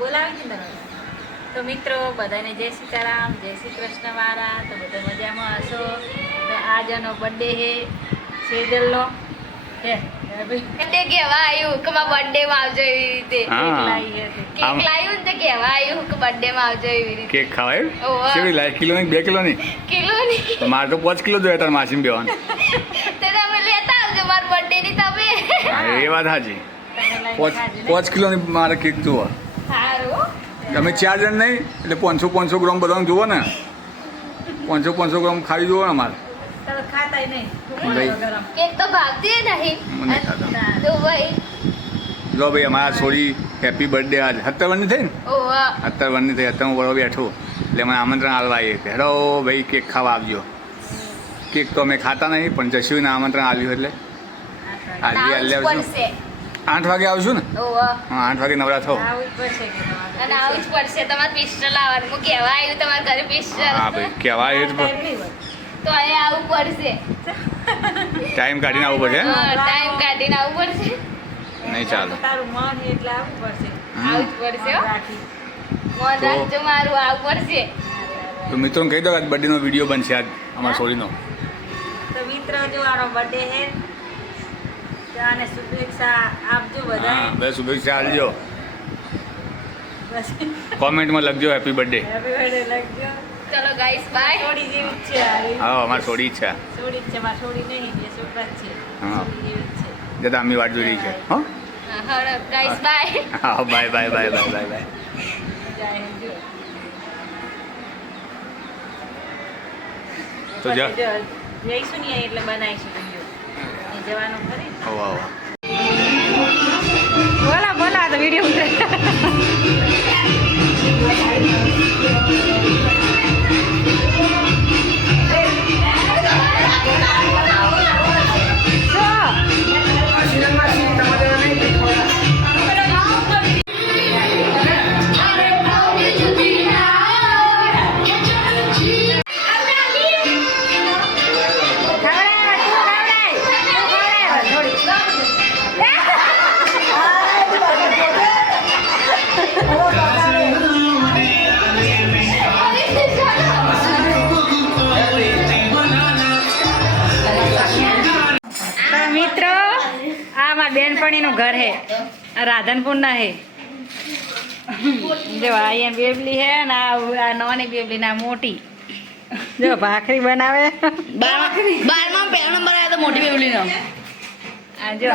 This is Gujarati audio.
બોલાવી છે ને તો મિત્રો બધાને જય સીતારામ જય શ્રી કૃષ્ણ વાળા તો બધા મજામાં હશો? તો આજ એનો બર્થડે હે સેજલનો હે બર્થડે કેવા આવ્યું કે મારા બર્થડે માં આવજો એવી રીતે. કેક લાવી કેક લાવ્યું ને તો કેવા આવ્યું કે બર્થડે માં આવજો એવી રીતે. કેક ખવાય. કેવી કિલો ની બે કિલો ની કિલો ની તો મારે તો પાંચ કિલો જોઈએ તાર માસીમ બેવાન તે તમે લેતા આવજો મારા બર્થડે ની તમે. એ વાત લઈને પાંચ કિલો ની મારે કેક સારું તમે ચાર જણ નહીં એટલે પાંચસો પાંચસો ગ્રામ બધાને જુઓ ને. પાંચસો પાંચસો ગ્રામ ખાવી જુઓ ને અમારે. ભાઈ. જ ભાઈ. અમારા છોડી હેપી બર્થડે આજ. સત્તર વર્ષની થઈ ને? સત્તર વર્ષની થઈ. અત્યારે હું વડો બેઠો. એટલે મને આમંત્રણ આલવા આવીએ કે હેડો ભાઈ કેક ખાવા આવજો. કેક તો અમે ખાતા નહીં પણ જશુને આમંત્રણ આવ્યું એટલે. આજે આવું આઠ વાગે આવશું ને? હા આઠ વાગે નવરા થો. અને આવું જ પડશે તમારે પિસ્ટલ આવવાનું હું કહેવા આવ્યું તમારા ઘરે પિસ્ટલ હા ભાઈ તો અહીંયા આવું પડશે. ટાઈમ કાઢીને આવવું પડશે ટાઈમ કાઢીને આવવું પડશે. નહીં ચાલો. તારું મન એટલે આવવું પડશે. આવું જ પડશે હો. રાખજો મારું આવું પડશે. તો મિત્રોને કહી દો આજ બર્થડેનો વીડિયો બનશે આજ અમારા સોરીનો તો મિત્ર જો આનો બર્થડે છે આને શુભેચ્છા આપજો બધા બે શુભેચ્છા આપજો. કોમેન્ટમાં લખજો હેપી બર્થડે હેપી બર્થડે લખજો. ચલો ગાઈસ બાય છોડી જેવી છે હા અમારી નહીં બે છોકરા હા. જતા અમી વાટ જોઈ રહી છે હો હળો ગાઈસ બાય હા. Bye bye bye bye bye bye જાય જો તો જા. જઈશું નહીં એટલે બનાવીશું જવાનું ખરી મિત્રો આ મારા બેનપણી નું ઘર હે. રાધનપુર ના હે. જો અહીંયા બેબલી હે ને આ નાની બેબલી ના મોટી. જો ભાખરી બનાવે. બારમા પહેલો નંબર આવ્યો તો મોટી બેબલી નો આ જો